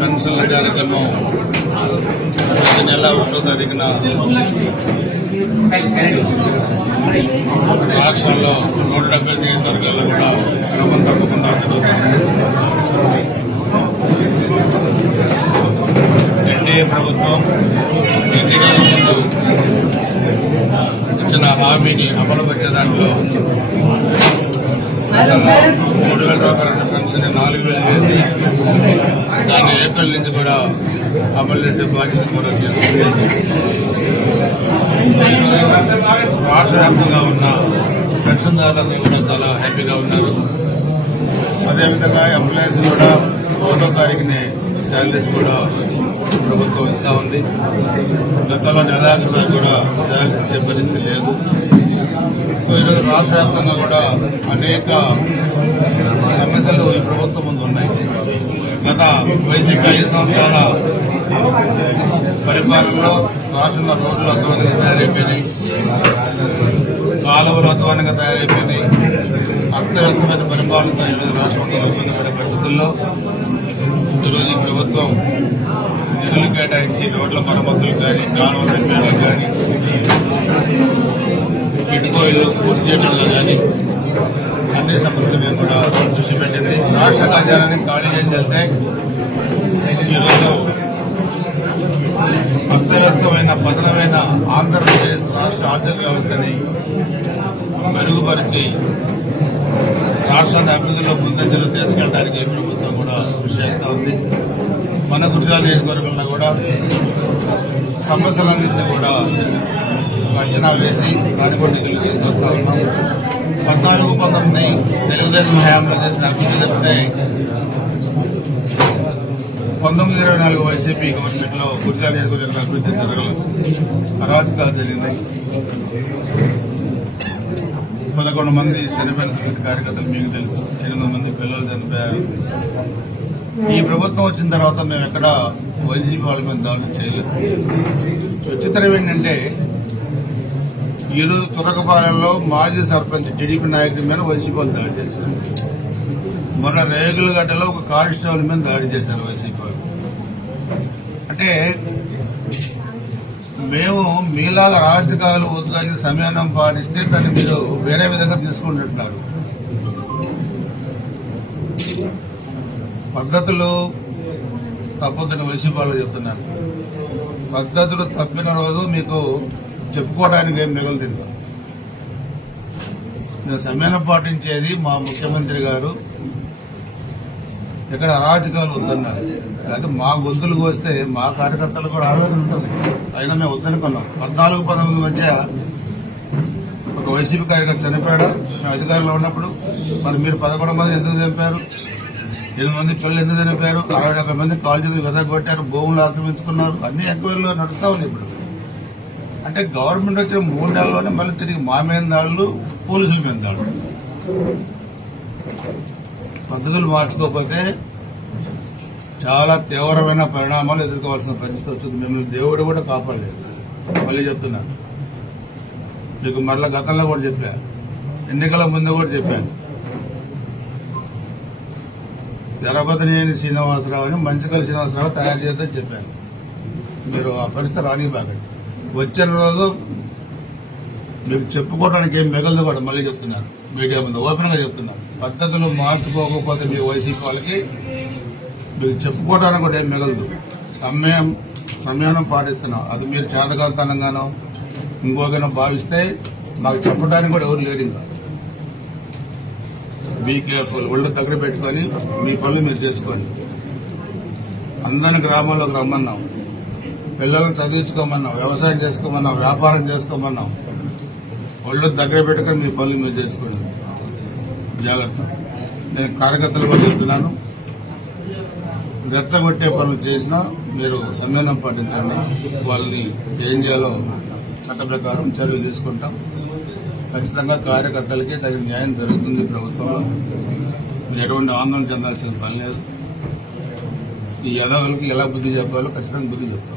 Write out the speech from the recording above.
పెన్షన్ల కార్యక్రమం ప్రతి నెల ఒకటో తారీఖున రాష్ట్రంలో నూట డెబ్బై నియోజకవర్గాల్లో కూడా క్రమం తప్పకుండా జరుగుతుంది. ఎన్డీఏ ప్రభుత్వం ఎన్నికల ముందు ఇచ్చిన హామీని అమలుపరిచే దాంట్లో మూడు వేల రూపాయల పెన్షన్ నాలుగు వేలు చేసి దాన్ని ఏప్రిల్ నుంచి కూడా అమలు చేసే బాధ్యత కూడా తీసుకుంది. ఈరోజు రాష్ట్ర వ్యాప్తంగా ఉన్న పెన్షన్దారులందరూ కూడా చాలా హ్యాపీగా ఉన్నారు. అదేవిధంగా ఎంప్లాయీస్ కూడా ఒకటో తారీఖుని శాలరీస్ కూడా ప్రభుత్వం ఇస్తూ ఉంది. గతంలో నెలాఖరు కూడా శాలరీస్ ఇచ్చే పరిస్థితి లేదు. సో ఈరోజు రాష్ట్ర వ్యాప్తంగా కూడా అనేక సమస్యలు ఈ ప్రభుత్వం ముందు ఉన్నాయి. గత వైసీపీ ఐదు సంవత్సరాల పరిపాలనలో రాష్ట్రంలో రోడ్లు అధ్వానంగా తయారైపోయినాయి. కాలువలు అధ్వానంగా తయారైపోయినాయి. అస్తవ్యస్తమైన పరిపాలనతో ఈరోజు రాష్ట్రంలో ఇబ్బంది పడే పరిస్థితుల్లో ఈరోజు ఈ ప్రభుత్వం నిధులు కేటాయించి రోడ్ల మరమ్మతులు కానీ కాలువల రిపేర్లు కానీ ఇటుకోయిలు పూర్తి చేయడంలో కానీ అన్ని సమస్యల మీద కూడా దృష్టి పెట్టింది. రాష్ట్ర ఖజానాన్ని ఖాళీ చేసి వెళ్తే ఈరోజు అస్తవ్యస్తమైన పతనమైన ఆంధ్రప్రదేశ్ రాష్ట్ర ఆర్థిక వ్యవస్థని మెరుగుపరిచి రాష్ట్రాన్ని అభివృద్ధిలో ముందంజలో తీసుకెళ్ళడానికి ప్రభుత్వం కూడా కృషి చేస్తూ ఉంది. మన గుజరాత్ నియోజకవర్గంలో కూడా సమస్యలన్నింటినీ కూడా అంచనా వేసి దాని కూడా నిధులు తీసుకొస్తా ఉన్నాం. పద్నాలుగు పంతొమ్మిది తెలుగుదేశం హయాంలో చేసిన అభివృద్ధి తప్పితే పంతొమ్మిది ఇరవై నాలుగు వైసీపీ గవర్నమెంట్లో గుజరాత్ నియోజకవర్గంలో అభివృద్ధి జరగలేదు. అరాచకాలు జరిగినాయి పదకొండు మంది చనిపోయిన సంగతి కార్యకర్తలు మీకు తెలుసు. ఎనిమిది మంది పిల్లలు చనిపోయారు. ఈ ప్రభుత్వం వచ్చిన తర్వాత మేము ఎక్కడ వైసీపీ వాళ్ళ మీద దాడులు చేయలేదు. విచిత్రం ఏంటంటే ఈరోజు తురకపాలెంలో మాజీ సర్పంచ్ టీడీపీ నాయకుడి మీద వైసీపీ వాళ్ళు దాడి చేశారు. మొన్న రేగులగడ్డలో ఒక కానిస్టేబుల్ మీద దాడి చేశారు వైసీపీ వాళ్ళు. అంటే మేము మీలాగా రాజకీయాలు వద్దని సమయానం పాటిస్తే దాన్ని మీరు వేరే విధంగా తీసుకుంటున్నారు. పద్ధతులు తప్పొద్దని వైసీపీ వాళ్ళు చెప్తున్నారు. పద్ధతులు తప్పిన రోజు మీకు చెప్పుకోవడానికి ఏం మిగులుతుంది నేను సమయానం పాటించేది మా ముఖ్యమంత్రి గారు ఇక్కడ అరాజకాలు వద్దన్నారు అయితే మా గొంతులు కోస్తే మా కార్యకర్తలు కూడా ఆవేదన ఉంటుంది. అయినా మేము వద్దనుకున్నాం. పద్నాలుగు పంతొమ్మిది మధ్య ఒక వైసీపీ కార్యకర్త చనిపోయాడు. అధికారంలో ఉన్నప్పుడు మరి మీరు పదకొండు మంది ఎందుకు చంపారు ఎనిమిది మంది పిల్లలు ఎందుకు చనిపోయారు? అరవై డెబ్బై మంది కాల్ చేతులు వెదగొట్టారు భూములు ఆక్రమించుకున్నారు. అన్ని ఎంక్వైరీలో నడుస్తూ ఉన్నాయి ఇప్పుడు. అంటే గవర్నమెంట్ వచ్చిన మూడు నెలల్లోనే మళ్ళీ తిరిగి మా మీద దాడులు పోలీసుల మీద దాడులు. పద్ధతులు మార్చుకోకపోతే చాలా తీవ్రమైన పరిణామాలు ఎదుర్కోవాల్సిన పరిస్థితి వచ్చింది. మిమ్మల్ని దేవుడు కూడా కాపాడలేదు. మళ్ళీ చెప్తున్నాను మీకు మరల గతంలో కూడా చెప్పా. ఎన్నికల ముందు కూడా చెప్పాను తెరపతినేని శ్రీనివాసరావు అని మంచికల్ శ్రీనివాసరావు తయారు చేద్దని చెప్పాను మీరు ఆ పరిస్థితి రానివ్వకండి వచ్చిన రోజు మీకు చెప్పుకోవడానికి ఏం మిగలదు కూడా మళ్ళీ చెప్తున్నాను మీడియా ముందు ఓపెన్గా చెప్తున్నాను పద్ధతులు మార్చుకోకపోతే మీ వైసీపీ వాళ్ళకి మీరు చెప్పుకోవడానికి కూడా ఏం మిగలదు. సమయం సమయాన్ని పాటిస్తున్నాం. అది మీరు చేతకాంతనంగానో ఇంకోగానో భావిస్తే మాకు చెప్పడానికి కూడా ఎవరు లేరు ఇంకా. బీ కేర్ఫుల్ ఒళ్ళు దగ్గర పెట్టుకొని మీ పనులు మీరు చేసుకోండి. అందరిని గ్రామాల్లోకి రమ్మన్నాం. పిల్లలను చదివించుకోమన్నాం. వ్యవసాయం చేసుకోమన్నాం. వ్యాపారం చేసుకోమన్నాం. ఒళ్ళు దగ్గర పెట్టుకొని మీ పనులు మీరు చేసుకోండి. జాగ్రత్త. నేను కార్యకర్తలు కూడా చెప్తున్నాను. రెచ్చగొట్టే పనులు చేసినా మీరు సంయమనం పాటించండి. వాళ్ళని ఏం చేయాలో చట్ట ప్రకారం చర్యలు తీసుకుంటాం. ఖచ్చితంగా కార్యకర్తలకి తగిన న్యాయం జరుగుతుంది ప్రభుత్వంలో. మీరు ఎటువంటి ఆందోళన చెందాల్సిన పని లేదు. ఈ యదవులకి ఎలా బుద్ధి చెప్పాలో ఖచ్చితంగా బుద్ధి చెప్తాం.